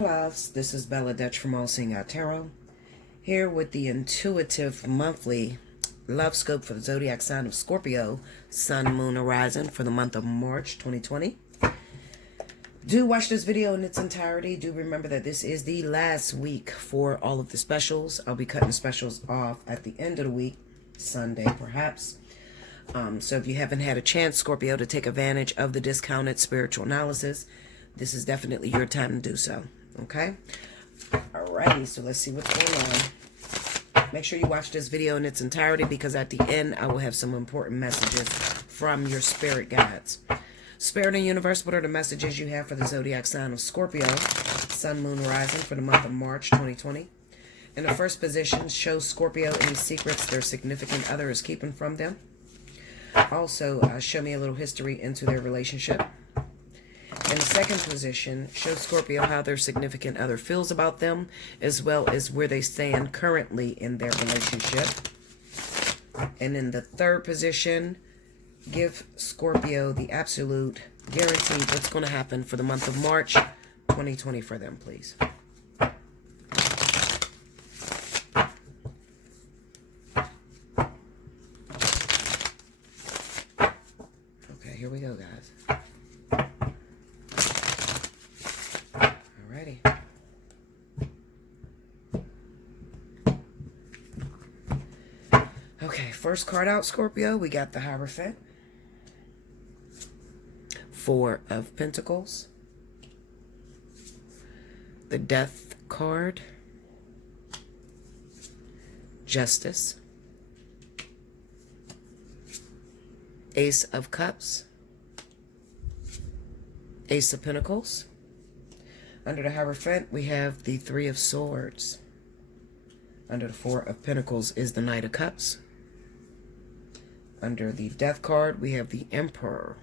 Loves, this is Bella Dutch from Allseeingeyetarot, here with the intuitive monthly love scope for the zodiac sign of Scorpio, Sun, Moon, Horizon for the month of March 2020. Do watch this video in its entirety. Do remember that this is the last week for all of the specials. I'll be cutting the specials off at the end of the week, Sunday perhaps. So if you haven't had a chance, Scorpio, to take advantage of the discounted spiritual analysis, this is definitely your time to do so. Okay? Alrighty, so let's see what's going on. Make sure you watch this video in its entirety because at the end I will have some important messages from your spirit guides. Spirit and universe, what are the messages you have for the zodiac sign of Scorpio, Sun, Moon, Rising for the month of March 2020? In the first position, show Scorpio any secrets their significant other is keeping from them. Also, show me a little history into their relationship. In the second position, show Scorpio how their significant other feels about them, as well as where they stand currently in their relationship. And in the third position, give Scorpio the absolute guarantee what's going to happen for the month of March 2020 for them, please. Okay, here we go, guys. Alrighty. Okay, first card out, Scorpio, we got the Hierophant. Four of Pentacles, the Death card, Justice, Ace of Cups, Ace of Pentacles. Under the Hierophant, we have the Three of Swords. Under the Four of Pentacles is the Knight of Cups. Under the Death card, we have the Emperor.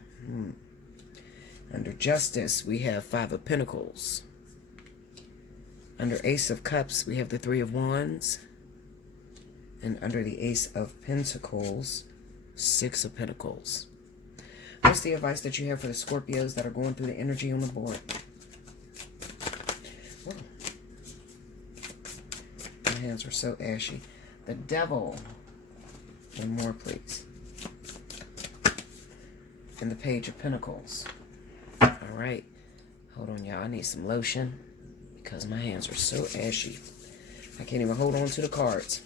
Under Justice, we have Five of Pentacles. Under Ace of Cups, we have the Three of Wands. And under the Ace of Pentacles, Six of Pentacles. What's the advice that you have for the Scorpios that are going through the energy on the board? Whoa. My hands are so ashy. The Devil. One more, please. And the Page of Pentacles. Alright, hold on, y'all. I need some lotion because my hands are so ashy. I can't even hold on to the cards.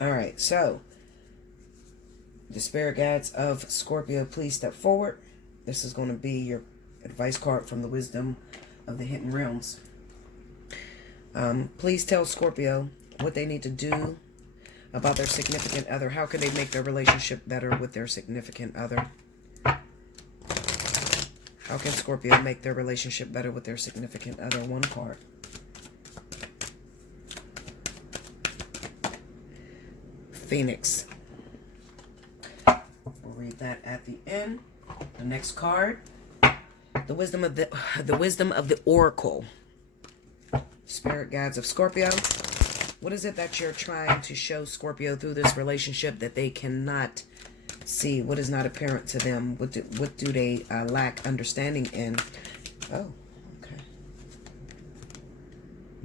Alright, so the spirit guides of Scorpio, please step forward. This is going to be your advice card from the Wisdom of the Hidden Realms. Please tell Scorpio what they need to do about their significant other. How can they make their relationship better with their significant other? How can Scorpio make their relationship better with their significant other? One card. Phoenix. We'll read that at the end. The next card. The wisdom of the Oracle. Spirit guides of Scorpio. What is it that you're trying to show Scorpio through this relationship that they cannot see? What is not apparent to them? What do they lack understanding in? Oh, okay.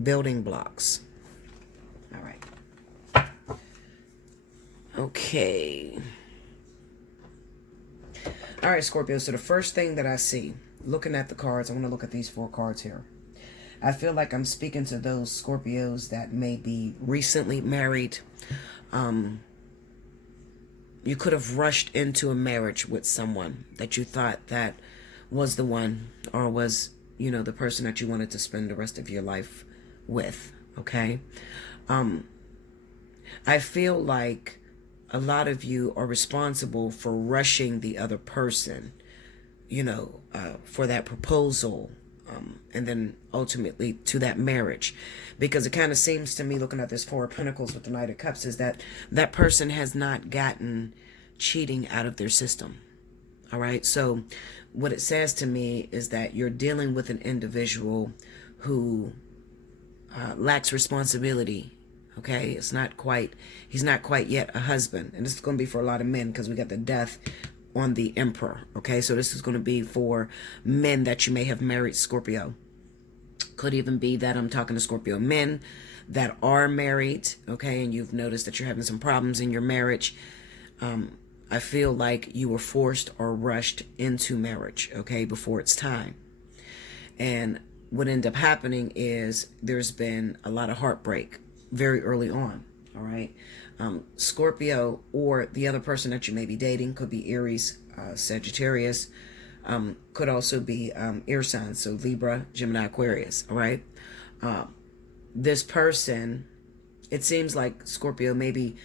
Building blocks. All right. Okay. All right, Scorpio. So the first thing that I see, looking at the cards, I want to look at these four cards here. I feel like I'm speaking to those Scorpios that may be recently married. You could have rushed into a marriage with someone that you thought that was the one, or was, you know, the person that you wanted to spend the rest of your life with. Okay. I feel like a lot of you are responsible for rushing the other person, you know, for that proposal. And then ultimately to that marriage, because it kind of seems to me, looking at this Four of Pentacles with the Knight of Cups, is that that person has not gotten cheating out of their system. All right. So what it says to me is that you're dealing with an individual who lacks responsibility. Okay, he's not quite yet a husband. And this is going to be for a lot of men because we got the death on the Emperor. Okay, so this is going to be for men that you may have married, Scorpio. Could even be that I'm talking to Scorpio men that are married, okay, and you've noticed that you're having some problems in your marriage. I feel like you were forced or rushed into marriage, okay, before it's time. And what ended up happening is there's been a lot of heartbreak very early on, all right? Scorpio or the other person that you may be dating could be Aries, Sagittarius, could also be air signs, so Libra, Gemini, Aquarius, all right? This person, it seems like Scorpio, maybe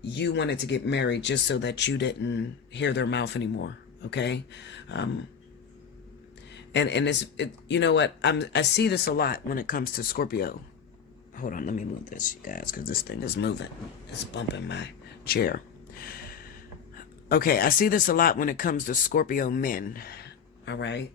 you wanted to get married just so that you didn't hear their mouth anymore, okay? And you know what? I see this a lot when it comes to Scorpio. Hold on, let me move this, you guys, because this thing is moving. It's bumping my chair. Okay, I see this a lot when it comes to Scorpio men, all right?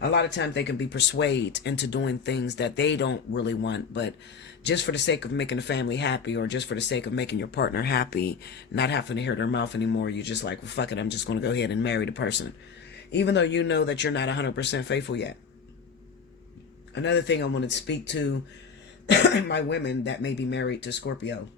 A lot of times they can be persuaded into doing things that they don't really want, but just for the sake of making the family happy or just for the sake of making your partner happy, not having to hear their mouth anymore, you're just like, well, fuck it, I'm just going to go ahead and marry the person. Even though you know that you're not 100% faithful yet. Another thing I want to speak to my women that may be married to Scorpio.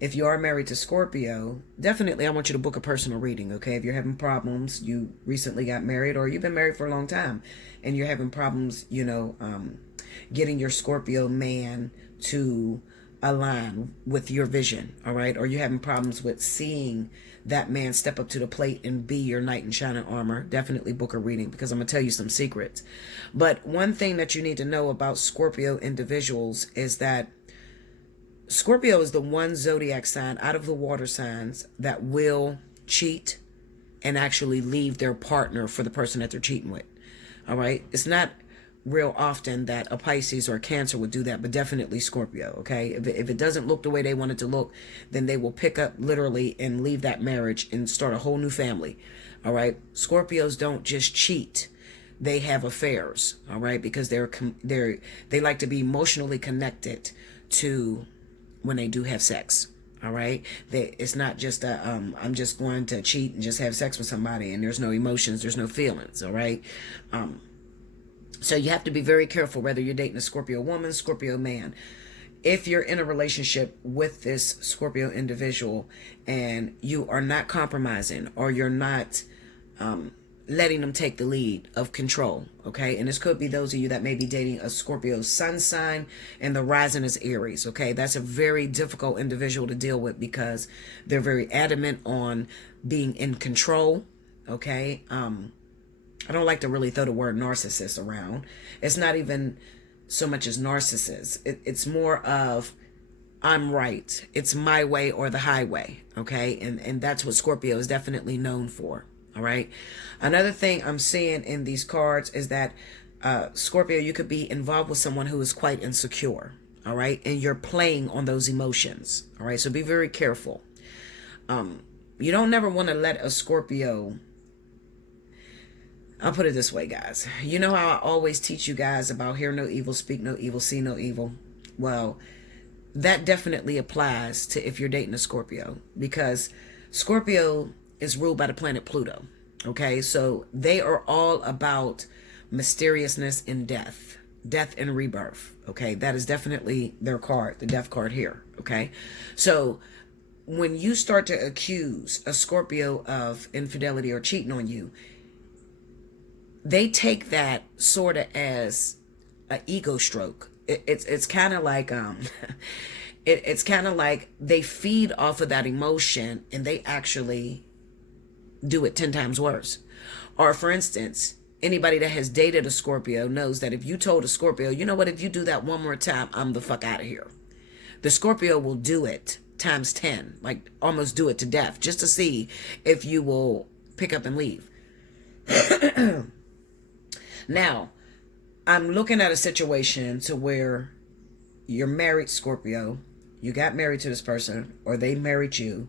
If you are married to Scorpio, definitely I want you to book a personal reading, okay? If you're having problems, you recently got married or you've been married for a long time and you're having problems, getting your Scorpio man to align with your vision, all right? Or you're having problems with seeing that man step up to the plate and be your knight in shining armor, definitely book a reading because I'm going to tell you some secrets. But one thing that you need to know about Scorpio individuals is that Scorpio is the one zodiac sign out of the water signs that will cheat and actually leave their partner for the person that they're cheating with. All right? It's not real often that a Pisces or a Cancer would do that, but definitely Scorpio, okay? If it doesn't look the way they want it to look, then they will pick up literally and leave that marriage and start a whole new family, all right? Scorpios don't just cheat. They have affairs, all right? Because they like to be emotionally connected to when they do have sex, all right? It's not just I'm just going to cheat and just have sex with somebody and there's no emotions, there's no feelings, all right? So you have to be very careful whether you're dating a Scorpio woman, Scorpio man. If you're in a relationship with this Scorpio individual and you are not compromising or you're not letting them take the lead of control, okay? And this could be those of you that may be dating a Scorpio sun sign and the rising is Aries, okay? That's a very difficult individual to deal with because they're very adamant on being in control, okay? I don't like to really throw the word narcissist around. It's not even so much as narcissist. It's more of I'm right. It's my way or the highway, okay? And that's what Scorpio is definitely known for, all right? Another thing I'm seeing in these cards is that Scorpio, you could be involved with someone who is quite insecure, all right? And you're playing on those emotions, all right? So be very careful. You don't never want to let a Scorpio... I'll put it this way, guys. You know how I always teach you guys about hear no evil, speak no evil, see no evil? Well, that definitely applies to if you're dating a Scorpio because Scorpio is ruled by the planet Pluto, okay? So they are all about mysteriousness and death and rebirth, okay? That is definitely their card, the death card here, okay? So when you start to accuse a Scorpio of infidelity or cheating on you, they take that sort of as an ego stroke. It's kind of like it's kind of like they feed off of that emotion and they actually do it 10 times worse. Or for instance, anybody that has dated a Scorpio knows that if you told a Scorpio, you know what, if you do that one more time, I'm the fuck out of here. The Scorpio will do it times 10, like almost do it to death, just to see if you will pick up and leave. Now, I'm looking at a situation to where you're married, Scorpio, you got married to this person, or they married you,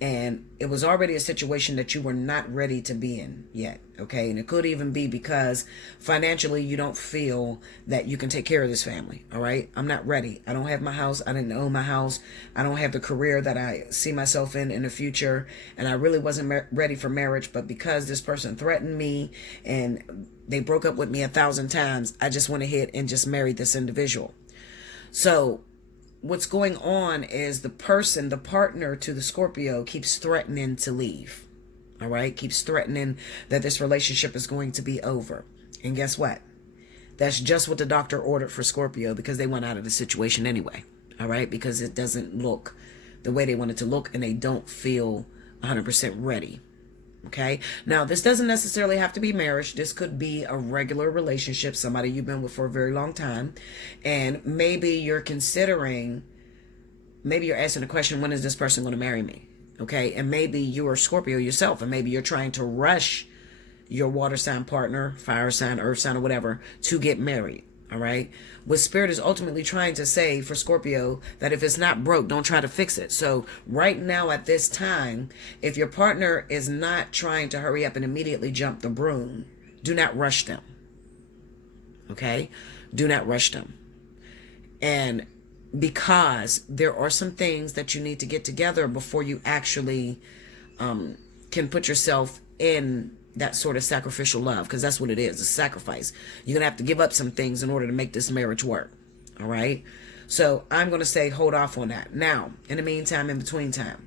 and it was already a situation that you were not ready to be in yet, okay? And it could even be because financially you don't feel that you can take care of this family, all right? I'm not ready. I don't have my house. I didn't own my house. I don't have the career that I see myself in the future, and I really wasn't ready for marriage, but because this person threatened me and they broke up with me 1,000 times, I just went ahead and just married this individual. So what's going on is the person, the partner to the Scorpio, keeps threatening to leave. All right? Keeps threatening that this relationship is going to be over. And guess what? That's just what the doctor ordered for Scorpio, because they went out of the situation anyway. All right? Because it doesn't look the way they want it to look, and they don't feel 100% ready. Okay. Now, this doesn't necessarily have to be marriage. This could be a regular relationship, somebody you've been with for a very long time. And maybe you're asking the question, when is this person going to marry me? Okay. And maybe you're Scorpio yourself, and maybe you're trying to rush your water sign partner, fire sign, earth sign, or whatever, to get married. All right. What Spirit is ultimately trying to say for Scorpio, that if it's not broke, don't try to fix it. So right now at this time, if your partner is not trying to hurry up and immediately jump the broom, do not rush them. Okay. Do not rush them. And because there are some things that you need to get together before you actually can put yourself in that sort of sacrificial love, because that's what it is, a sacrifice. You're going to have to give up some things in order to make this marriage work. All right. So I'm going to say hold off on that. Now, in the meantime, in between time,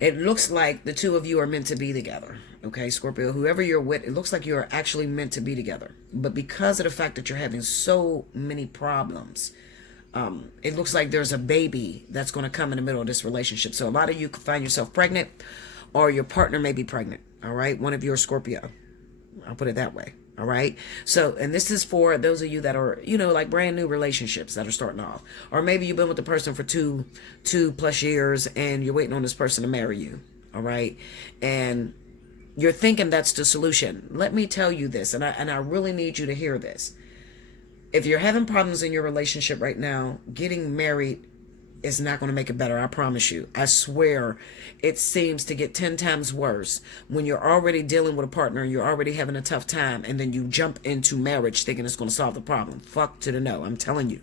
it looks like the two of you are meant to be together. Okay, Scorpio, whoever you're with, it looks like you're actually meant to be together. But because of the fact that you're having so many problems, it looks like there's a baby that's going to come in the middle of this relationship. So a lot of you could find yourself pregnant, or your partner may be pregnant. All right. One of you are Scorpio. I'll put it that way. All right. So, and this is for those of you that are, like brand new relationships that are starting off, or maybe you've been with the person for two plus years and you're waiting on this person to marry you. All right. And you're thinking that's the solution. Let me tell you this. And I really need you to hear this. If you're having problems in your relationship right now, getting married is not going to make it better. I promise you. I swear it seems to get 10 times worse when you're already dealing with a partner and you're already having a tough time, and then you jump into marriage thinking it's going to solve the problem. Fuck to the no. I'm telling you.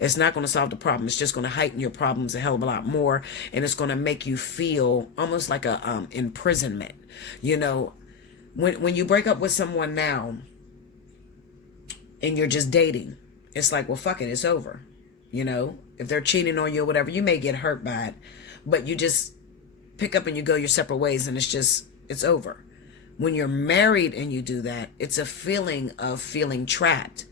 It's not going to solve the problem. It's just going to heighten your problems a hell of a lot more, and it's going to make you feel almost like a imprisonment. When you break up with someone now and you're just dating, it's like, well, fuck it, it's over. If they're cheating on you or whatever, you may get hurt by it, but you just pick up and you go your separate ways, and it's over. When you're married and you do that, it's a feeling of feeling trapped.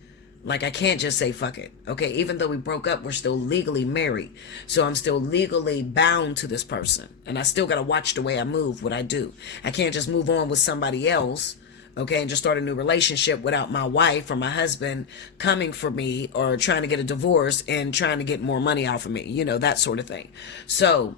Like, I can't just say fuck it. Okay, even though we broke up, we're still legally married. So I'm still legally bound to this person, and I still got to watch the way I move, what I do. I can't just move on with somebody else, okay, and just start a new relationship without my wife or my husband coming for me, or trying to get a divorce and trying to get more money off of me, that sort of thing. So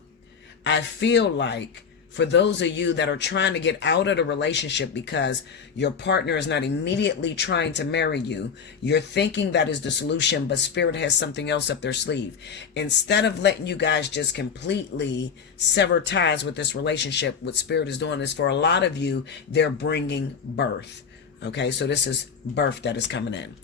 I feel like for those of you that are trying to get out of the relationship because your partner is not immediately trying to marry you, you're thinking that is the solution, but Spirit has something else up their sleeve. Instead of letting you guys just completely sever ties with this relationship, what Spirit is doing is, for a lot of you, they're bringing birth. Okay, so this is birth that is coming in.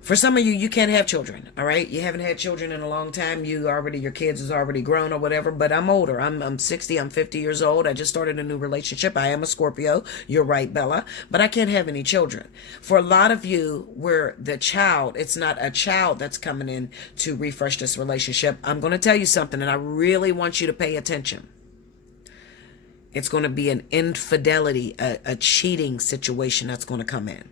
For some of you, you can't have children, all right? You haven't had children in a long time. Your kids is already grown or whatever, but I'm older. I'm 60, I'm 50 years old. I just started a new relationship. I am a Scorpio. You're right, Bella. But I can't have any children. For a lot of you, where it's not a child that's coming in to refresh this relationship, I'm going to tell you something, and I really want you to pay attention. It's going to be an infidelity, a cheating situation that's going to come in.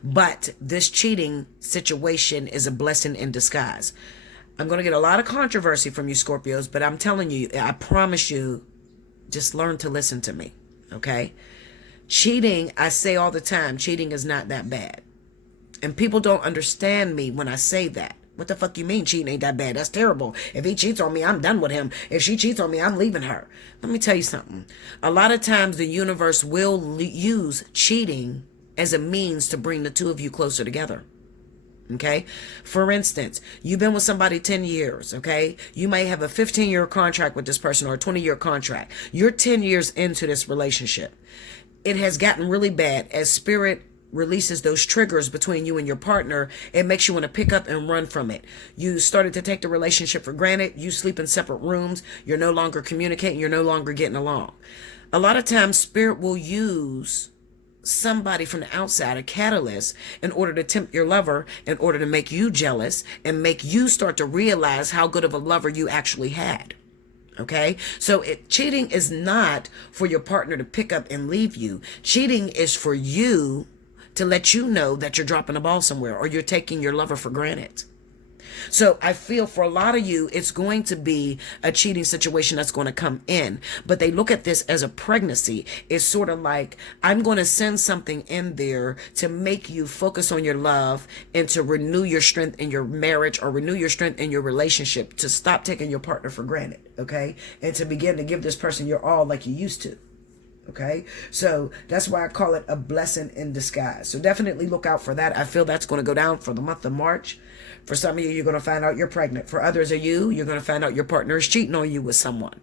But this cheating situation is a blessing in disguise. I'm going to get a lot of controversy from you Scorpios, but I'm telling you, I promise you, just learn to listen to me, okay? Cheating, I say all the time, cheating is not that bad. And people don't understand me when I say that. What the fuck you mean cheating ain't that bad? That's terrible. If he cheats on me, I'm done with him. If she cheats on me, I'm leaving her. Let me tell you something. A lot of times the universe will use cheating as a means to bring the two of you closer together. Okay. For instance, you've been with somebody 10 years. Okay. You may have a 15-year contract with this person or a 20-year contract. You're 10 years into this relationship. It has gotten really bad. As spirit releases those triggers between you and your partner, it makes you want to pick up and run from it. You started to take the relationship for granted. You sleep in separate rooms. You're no longer communicating. You're no longer getting along. A lot of times, spirit will use somebody from the outside, a catalyst, in order to tempt your lover, in order to make you jealous and make you start to realize how good of a lover you actually had. Okay, so cheating is not for your partner to pick up and leave you. Cheating is for you to let you know that you're dropping a ball somewhere or you're taking your lover for granted. So I feel for a lot of you, it's going to be a cheating situation that's going to come in. But they look at this as a pregnancy. It's sort of like, I'm going to send something in there to make you focus on your love and to renew your strength in your marriage or renew your strength in your relationship, to stop taking your partner for granted. Okay. And to begin to give this person your all like you used to. Okay, so that's why I call it a blessing in disguise. So definitely look out for that. I feel that's going to go down for the month of March. For some of you, you're going to find out you're pregnant. For others of you, you're going to find out your partner is cheating on you with someone.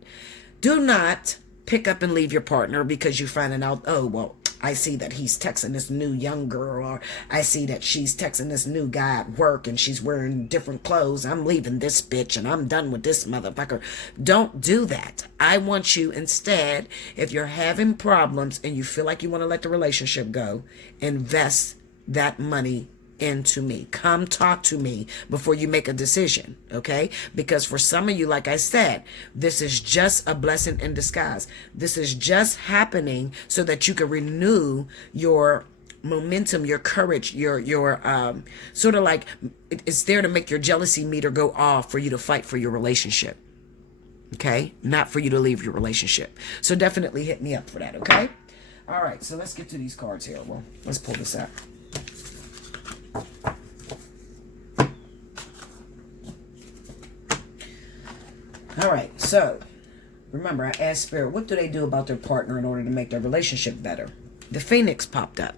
Do not pick up and leave your partner because you're finding out, oh, well, I see that he's texting this new young girl, or I see that she's texting this new guy at work and she's wearing different clothes. I'm leaving this bitch and I'm done with this motherfucker. Don't do that. I want you instead, if you're having problems and you feel like you want to let the relationship go, invest that money into me. Come talk to me before you make a decision, okay? Because for some of you, like I said, this is just a blessing in disguise. This is just happening so that you can renew your momentum, your courage, your sort of like, it's there to make your jealousy meter go off for you to fight for your relationship, okay? Not for you to leave your relationship. So definitely hit me up for that, okay? All right, so let's get to these cards here. Well, let's pull this out. All right, so remember, I asked Spirit, what do they do about their partner in order to make their relationship better? The Phoenix popped up,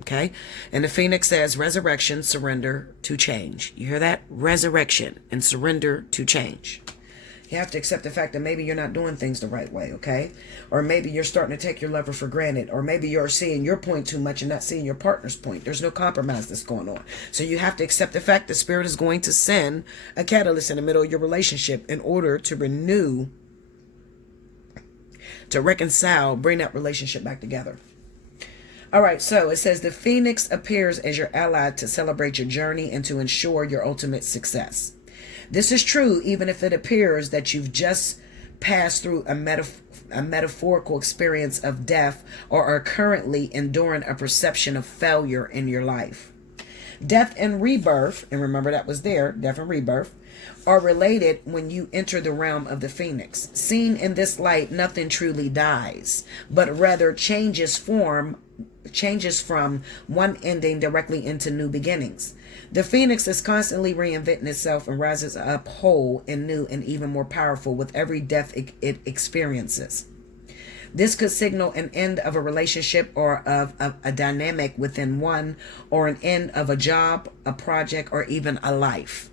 okay? And the Phoenix says resurrection, surrender to change. You hear that? Resurrection and surrender to change. You have to accept the fact that maybe you're not doing things the right way, okay? Or maybe you're starting to take your lover for granted. Or maybe you're seeing your point too much and not seeing your partner's point. There's no compromise that's going on. So you have to accept the fact that Spirit is going to send a catalyst in the middle of your relationship in order to renew, to reconcile, bring that relationship back together. All right, so it says the Phoenix appears as your ally to celebrate your journey and to ensure your ultimate success. This is true even if it appears that you've just passed through a metaphorical experience of death or are currently enduring a perception of failure in your life. Death and rebirth, and remember that was there, death and rebirth, are related when you enter the realm of the Phoenix. Seen in this light, nothing truly dies, but rather changes from one ending directly into new beginnings. The Phoenix is constantly reinventing itself and rises up whole and new and even more powerful with every death it experiences. This could signal an end of a relationship or of a dynamic within one, or an end of a job, a project, or even a life.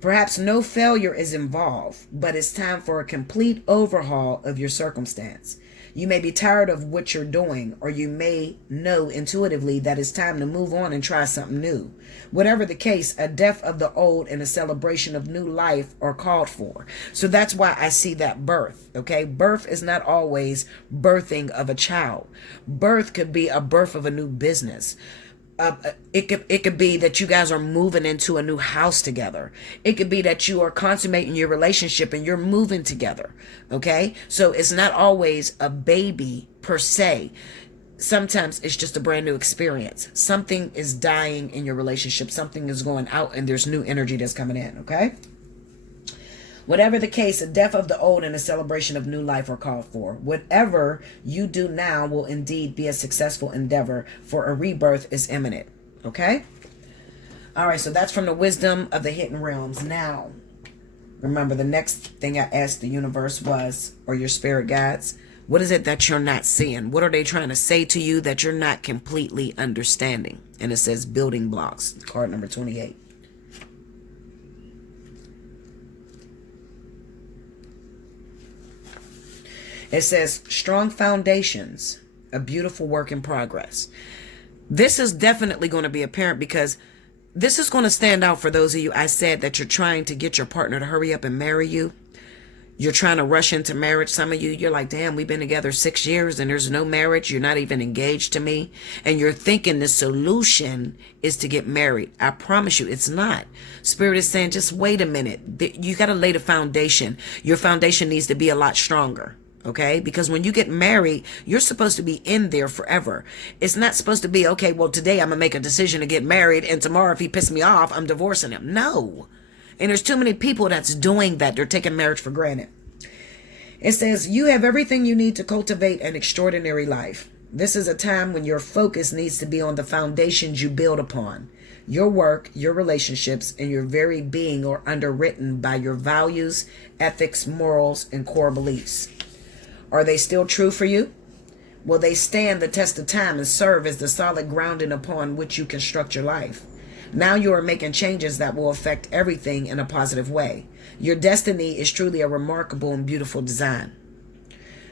Perhaps no failure is involved, but it's time for a complete overhaul of your circumstance. You may be tired of what you're doing, or you may know intuitively that it's time to move on and try something new. Whatever the case, a death of the old and a celebration of new life are called for. So that's why I see that birth, okay? Birth is not always birthing of a child. Birth could be a birth of a new business. It could be that you guys are moving into a new house together. It could be that you are consummating your relationship and you're moving together. Okay? So it's not always a baby per se. Sometimes it's just a brand new experience. Something is dying in your relationship. Something is going out and there's new energy that's coming in. Okay? Whatever the case, a death of the old and a celebration of new life are called for. Whatever you do now will indeed be a successful endeavor, for a rebirth is imminent. Okay? All right, so that's from the wisdom of the hidden realms. Now, remember the next thing I asked the universe was, or your spirit guides, What is it that you're not seeing? What are they trying to say to you that you're not completely understanding? And it says building blocks, card number 28. It says strong foundations, a beautiful work in progress. This is definitely going to be apparent because this is going to stand out for those of you. I said that you're trying to get your partner to hurry up and marry you. You're trying to rush into marriage. Some of you, you're like, damn, we've been together 6 years and there's no marriage. You're not even engaged to me. And you're thinking the solution is to get married. I promise you, it's not. Spirit is saying, just wait a minute. You got to lay the foundation. Your foundation needs to be a lot stronger. Okay, because when you get married, you're supposed to be in there forever. It's not supposed to be, okay, well, today I'm going to make a decision to get married, and tomorrow if he pisses me off, I'm divorcing him. No. And there's too many people that's doing that. They're taking marriage for granted. It says, you have everything you need to cultivate an extraordinary life. This is a time when your focus needs to be on the foundations you build upon. Your work, your relationships, and your very being are underwritten by your values, ethics, morals, and core beliefs. Are they still true for you? Will they stand the test of time and serve as the solid grounding upon which you construct your life? Now you are making changes that will affect everything in a positive way. Your destiny is truly a remarkable and beautiful design.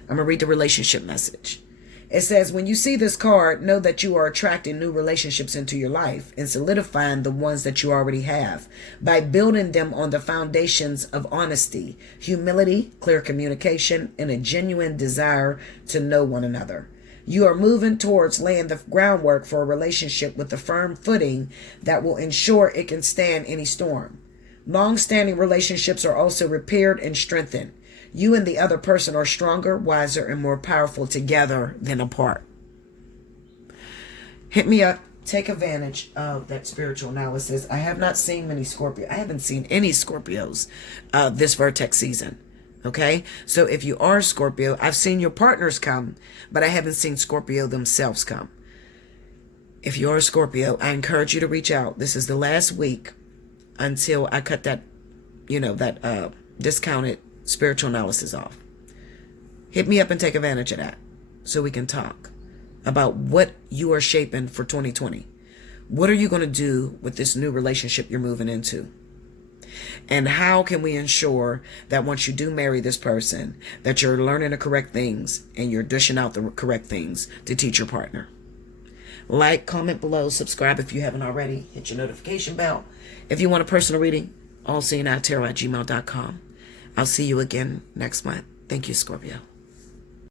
I'm going to read the relationship message. It says, when you see this card, know that you are attracting new relationships into your life and solidifying the ones that you already have by building them on the foundations of honesty, humility, clear communication, and a genuine desire to know one another. You are moving towards laying the groundwork for a relationship with a firm footing that will ensure it can stand any storm. Long-standing relationships are also repaired and strengthened. You and the other person are stronger, wiser, and more powerful together than apart. Hit me up. Take advantage of that spiritual analysis. I have not seen many Scorpio. I haven't seen any Scorpios this Vertex season. Okay? So if you are Scorpio, I've seen your partners come, but I haven't seen Scorpio themselves come. If you are Scorpio, I encourage you to reach out. This is the last week until I cut that, that discounted spiritual analysis off. Hit me up and take advantage of that so we can talk about what you are shaping for 2020. What are you going to do with this new relationship you're moving into? And how can we ensure that once you do marry this person, that you're learning the correct things and you're dishing out the correct things to teach your partner? Like, comment below, subscribe if you haven't already, hit your notification bell. If you want a personal reading, allseeingeyetarot@gmail.com. I'll see you again next month. Thank you, Scorpio.